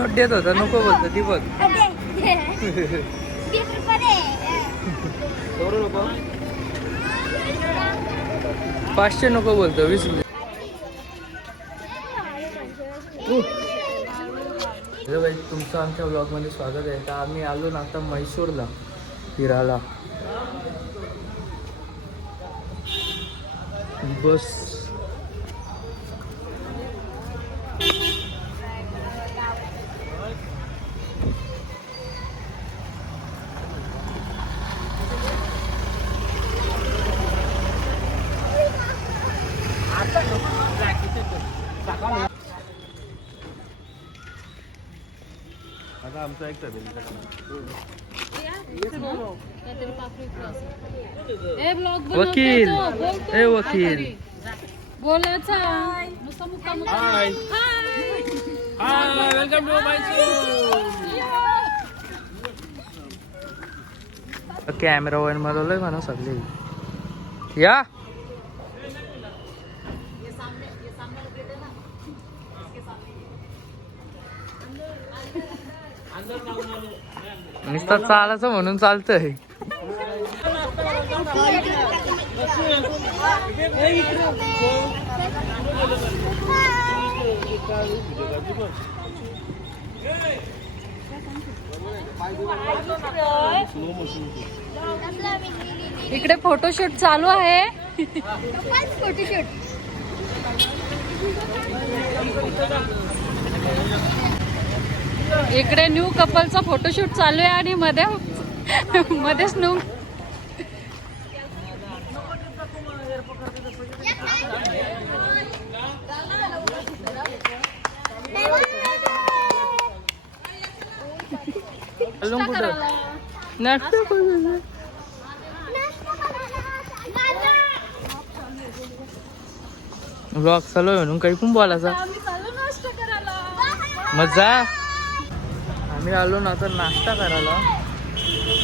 Note देत होता नको बोलतो ती बघ. 500 नको बोलतो 20 रुपये. हॅलो भाई, तुमचं आमच्या ब्लॉगमध्ये स्वागत आहे. तर आम्ही आलो ना आता म्हैसूरला फिरायला. बस आता आमचा एक वकील ए वकील बोलायचा hi hi welcome to Mysore. Camera वर मारवलंय म्हणा सगळे या. नुसतं चालायचं म्हणून चालतंय. इकडे फोटोशूट चालू आहे. फोटोशूट इकडे न्यू कपलचा फोटोशूट चालू आहे आणि मध्येच न्यू ब्लॉग चालू आहे म्हणून काही पण बोलायचा. मजा. आम्ही आलो ना आता नाश्ता करायला.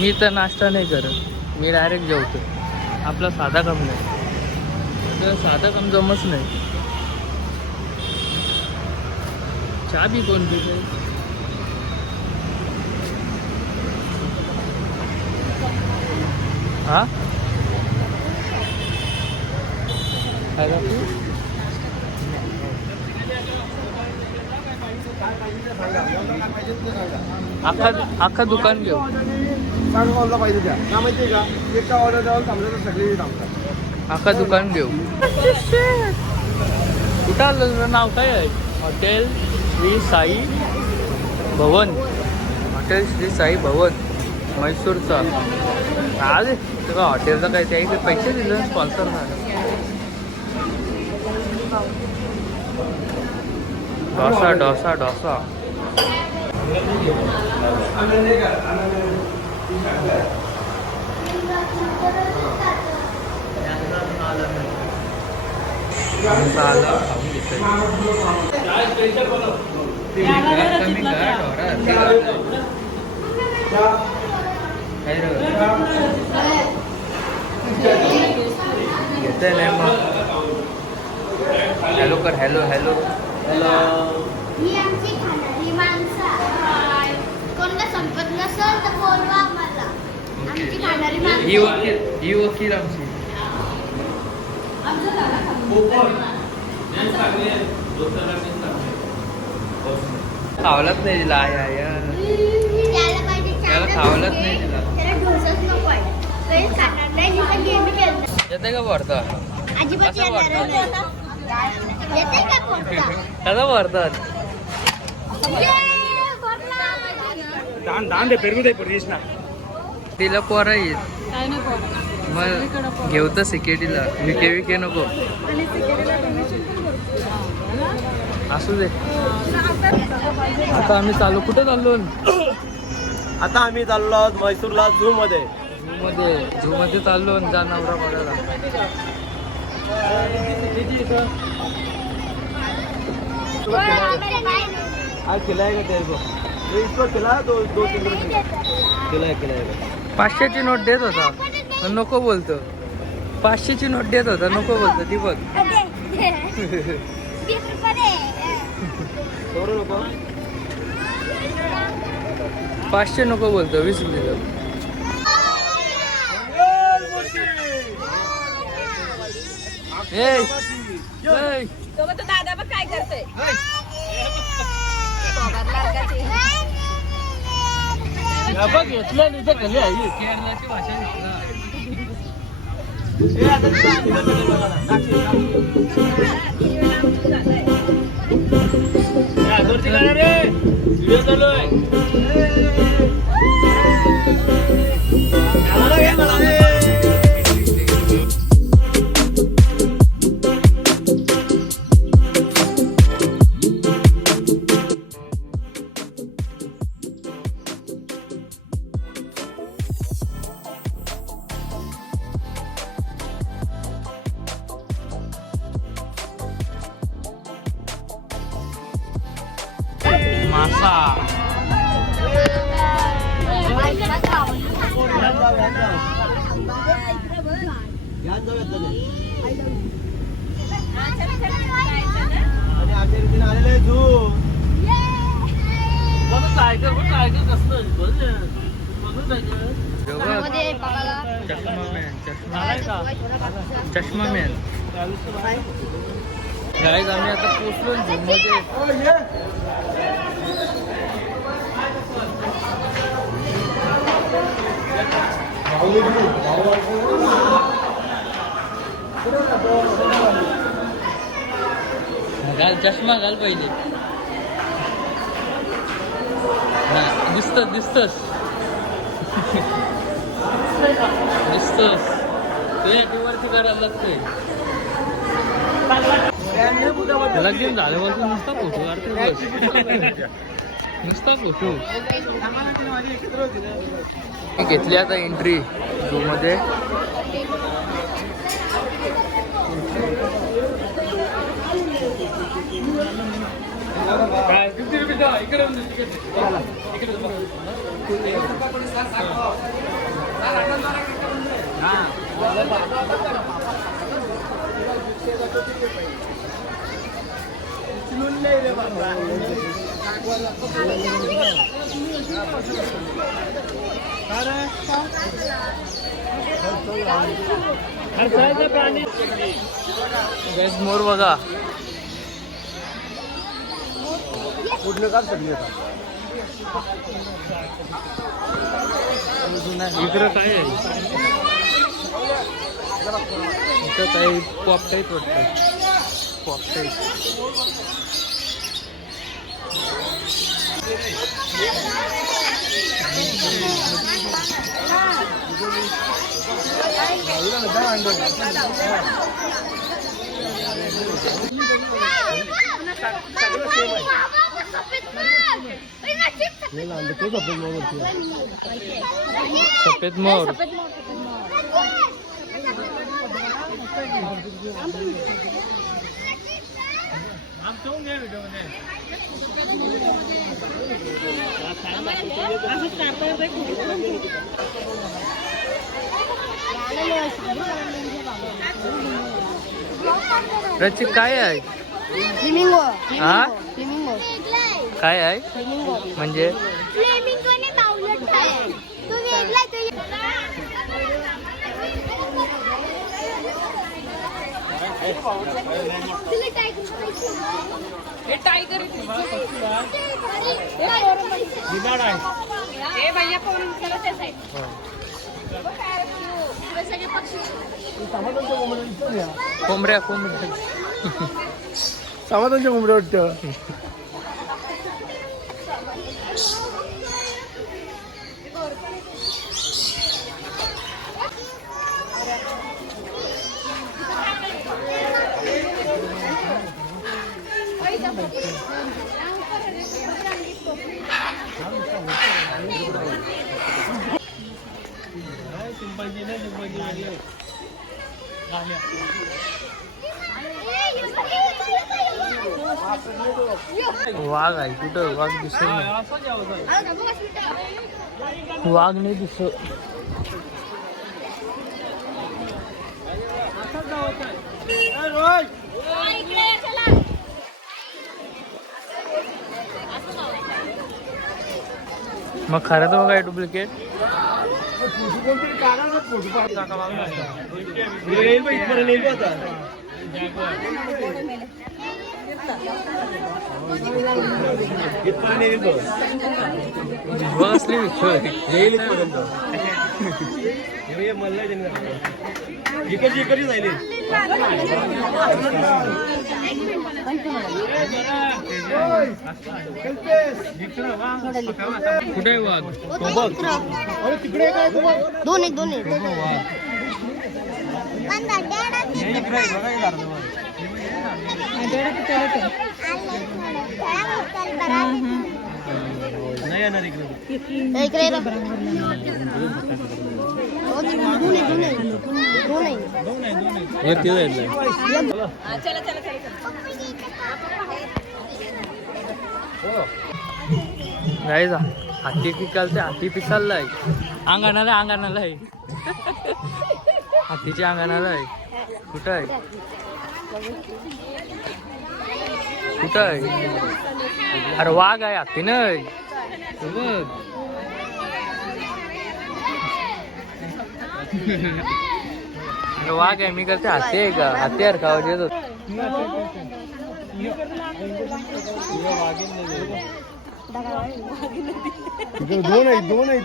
मी तर नाश्ता नाही करत, मी डायरेक्ट जेवतो. आपला साधा काम नाही, तर साधा काम जमच नाही. चहा बी कोण पिते? हा अख्खा दुकान घेऊ. पाहिजे त्या का माहितीये का, एका ऑर्डर द्यावं थांबलं तर सगळे थांबतात. अख्खा दुकान घेऊ. कुठं आलं तुझं नाव काय आहे? हॉटेल श्री साई भवन. हॉटेल श्री साई भवन म्हैसूरचा. आज तुला हॉटेलचं काय ते पैसे दिले स्पॉन्सर झालं. डोसा डोसा डोसा. घेते नाही मग. हॅलो कर. Hello hello hello. ही आमची खाणारी माणसं. कोणाला संपत नसेल तर बोलवा आम्हाला. आमची खाणारी माणसं. ही वकील आमची. खावलंच नाही तिला. त्याला पाहिजे त्याला खावलंच नाही तिला. त्याला ढोसाच नको आहे. काहीच खाणार नाही. ही पण गेम खेळणार. येते का भरता? अजिबात येणार नाही. येते का कोणता? त्याचा भरतात. दान दे पेरू दे परदेश ना. तिला पोरा येत काय नको. मग घेऊ तर सिक्युरिटीला. विके नको असू दे. आता आम्ही चालू कुठे चाललो? आता आम्ही चाललो आहोत म्हैसूरला झू मध्ये. झू मध्ये चाललो जा नवरा बघायला. आज खिलाएगा तेरे को. इसको खिला दो 2-3 खिलाएगा. 500ची नोट देत होता पण नको बोलतो. 500ची नोट देत होता नको बोलतो ती बघ. 500 नको बोलतो 20 दिलं. दादा बघ काय करतोय. घेतलं तिथं खाली आहे. केरळाची भाषा व्हिडिओ चालू आहे. मासा. आणि आमच्या रीतीने आलेलं आहे झू. सायकल पण सायकल कसलं चष्मा मॅन. गाईज आम्ही आता पोचलो झू मध्ये. घाल चष्मा घाल पहिले. दिसतोस दिसतोस दिसतोस तुझ्या टीवरती करायला लागतंय. त्याला घेऊन झालं बसून नुसता फोटो काढतोय. नुसता फोटो. घेतली आता एंट्री झू मध्ये. मोर बघा. पूर्ण काढ सगळी. इकडं काय आहे. इथं काही पॉपटाईट वाटतं. पॉपटाईट. सफेद मोर. रचित काय आहे. फ्लेमिंगो. हा फ्लेमिंगो. काय आहे म्हणजे. फ्लेमिंगो ने माऊलट आहे. तो वेगळा तो. हे टायगर हे भैया फोन त्याला त्या साईड. सगळे पक्षी. कोंबड्या कोंबड्या. समाधानच्या कोंबड्या वाटतं. वाघ आहे कुठं. वाघ दिसत नाही. वाघ नाही दिसत. मग खरं तर काय डुप्लिकेट असली येईल इथपर्यंत मला इकडची जाईल कुठे आहे वाघ तिकडे काय दोन एक नाही येणार इकडे जायचा हाती पिकालते हाती पिकाललाय अंगणाला आहे हातीच्या अंगणाला आहे कुठं आहे अरे वाघ आहे हाती नाही वाघ आहे मी करते हाती आहे का हाती यार खावा येतो दोन आहे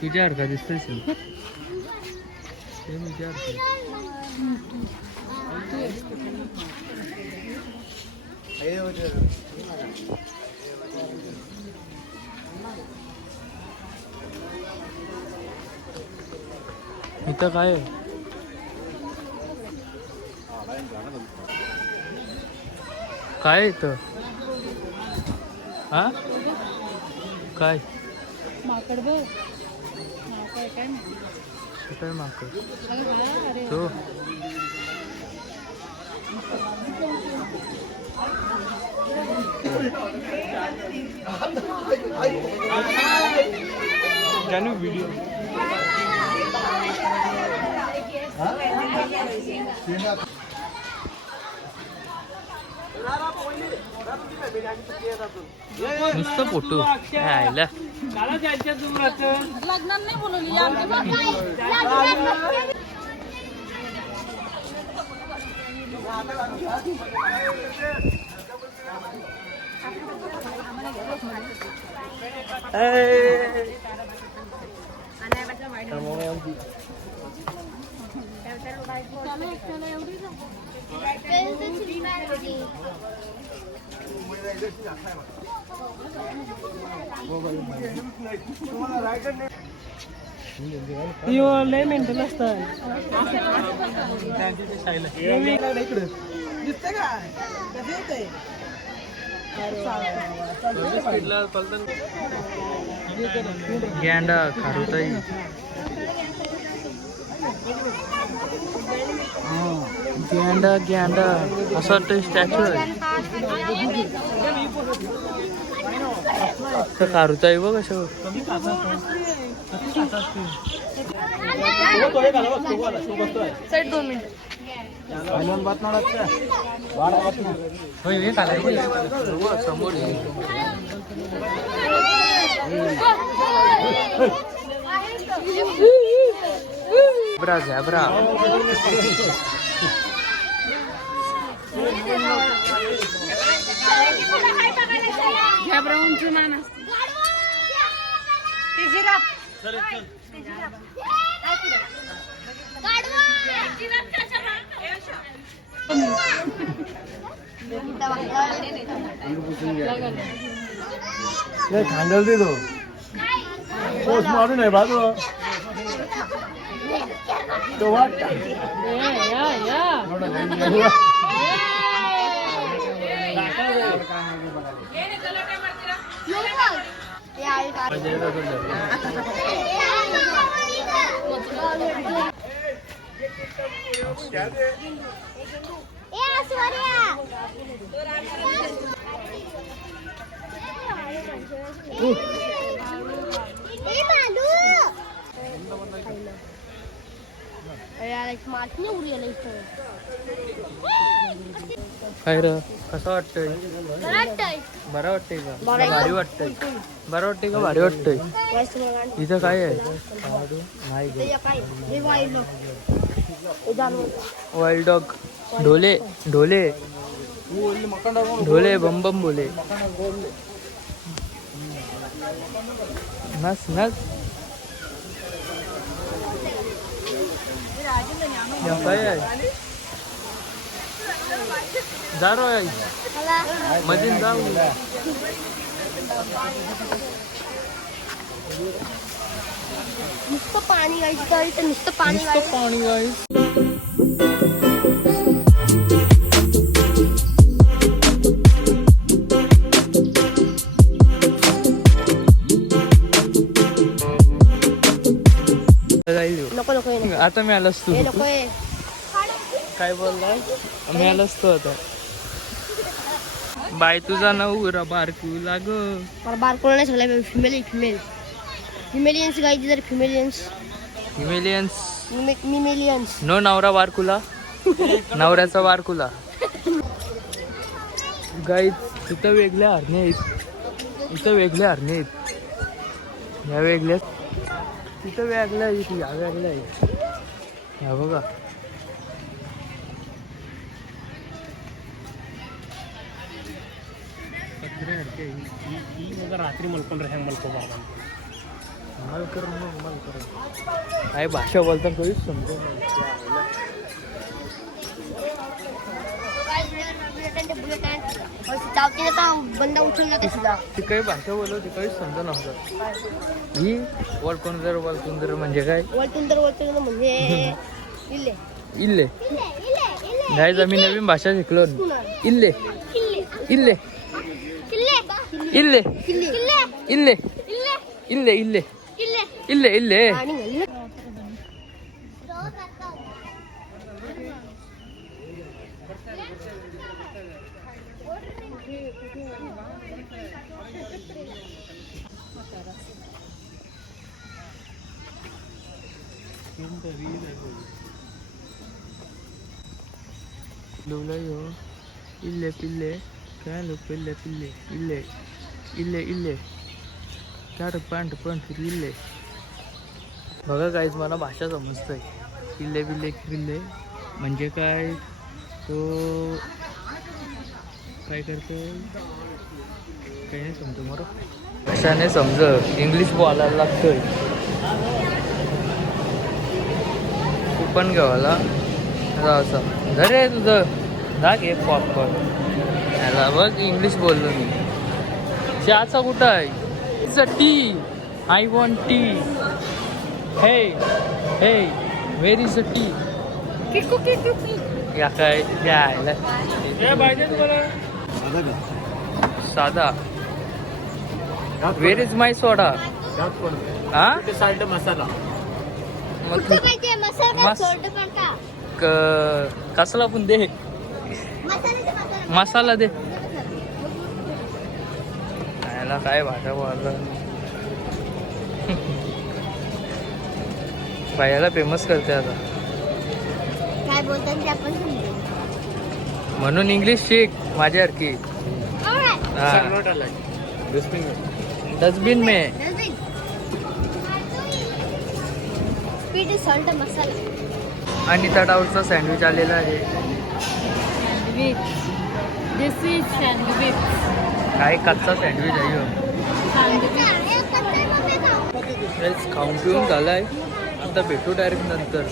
तुझ्या का दिसतोय इथं काय आहे? काय आहे इथं हा काय माकड बघ काय माकड तो जानू व्हिडिओ नुसतं फोटो आयला लग्नात नाही बोलवली लय मेंटल असतात गेंडा खारुताई गेंडा असं वाटतं स्टॅच्यू आहे तर खारुताई बघ असं साईड 2 मिनिट समोर झॅब्रा घ्याब्राऊनची मान असते खांडल दे तो पोस्ट मारून आहे बाजू तो वाट यार एक मार्क नहीं उड़ी है काय र कसं वाटतंय? बरं वाटतंय. बरं वाटतंय का? बरं आहे. भारी वाटतंय. बरं वाटतंय का भारी वाटतंय? इथं काय आहे? नाही ते काय हे वाईल्ड हे जानवर. वाईल्ड डॉग ढोले ढोले ढोले बम बम बोले नस नस या काय आहे? जा रो आई मला मधीन जाऊ नुसतं पाणी गायचं इथं नुसतं पाणी नुसतं पाणी गाईस. नको नको हे नको. आता मी आलास तू हे नको हे. काय बोललाय मी आलास तू आता बाय तुझा नवरा बारकू लाग मला बार कोण नाही सगळ्या फिमेल फिमेल फिमेलियन्स गायची जर फिमेलियन्स हिमेलियन्स मिमेलियन्स नो नवरा बारकुला नवऱ्याचा बारकुला गाई तिथं वेगळ्या हरणे आहेत इथं वेगळ्या हरणे आहेत ह्या वेगळ्या तिथं वेगळ्या आहेत ह्या वेगळ्या आहेत ह्या बघा रात्री मलकोन रे मलको बाबा काय भाषा बोलता कधीच समजत चावतीने तर बंदा उचलून जाते सुद्धा ती काही भाषा बोलत ती काहीच समजा नव्हतं ही वळकुंदर म्हणजे काय वळतून म्हणजे इल्ले इल्ले गाईज आम्ही नवीन भाषा शिकलो इल्ले इल्ले इल्ले इल्ले इल्ले इल्ले इल्ले इल्ले इल्ले पिल्ले काय लो पिल्ले पिल्ले इल्ले इल्ले इल्ले चार पांढ पण इल्ले बघा काहीच मला भाषा समजतंय किल्ले बिल्ले किल्ले म्हणजे काय तो काय करतो काही नाही समजतो मला भाषाने समज इंग्लिश बोलायला लागतोय तू पण घेवाला असं अरे तुझं दाग एक पॉपकॉर्न याला बघ इंग्लिश बोललो मी चहाचा कुठं आहे it's a T I want tea हे हे व्हेर इज अ टी या काय यायला साधा व्हेर इज माय सोडा हा साल्ट मसाला मग मस- कसला पण दे मसाला दे याला काय भाषा बोलला बायाला फेमस करते आता काय बोलतात ते आपण समजू. म्हणून इंग्लिश शिक माझ्यासारखी Alright. हा डस्टबिन में Dustbin. Speed is salt and masala. Anita डाऊटचा सँडविच आलेला आहे दिस इज सँडविच काय कच्चा सँडविच आहे ह्यो. Guys, खाऊन पिऊन झालाय आता भेटू डायरेक्ट नंतर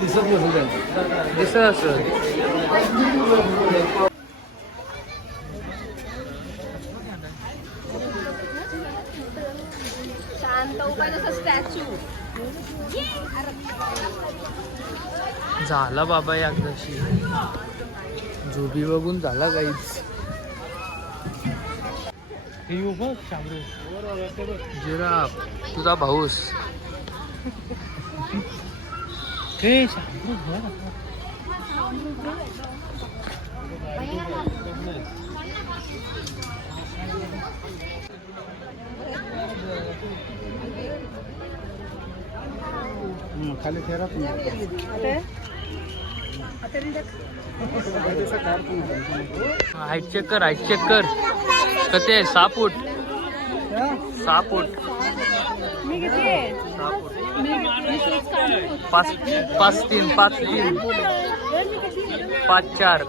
दिसत नसेल त्यांचं दिसत असं शांत उभा जसा स्टॅच्यू झाला बाबा एकदाशी झोबी बघून झाला काहीच. जिराफ तुझा भाऊस. खाली ठेरा हाईट चेक कर, हाईट चेक कर. कते 6 फूट 6 फूट 5'3" 5'3" 5'4"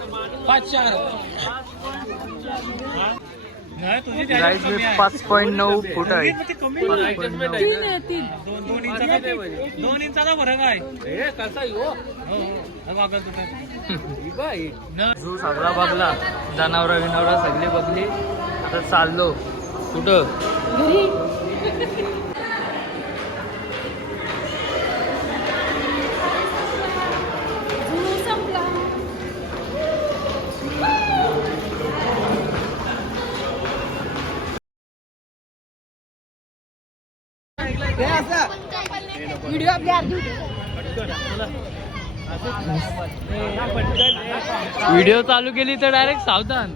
गाईज मी 5.9 फूट आहे. 2 इंचाचा फरक आहे. झू सगळा बघला, जनावरा विनावरा सगळी बघली. आता चाललो कुठं व्हिडिओ आपली अर्धी व्हिडिओ चालू केली तर डायरेक्ट सावधान.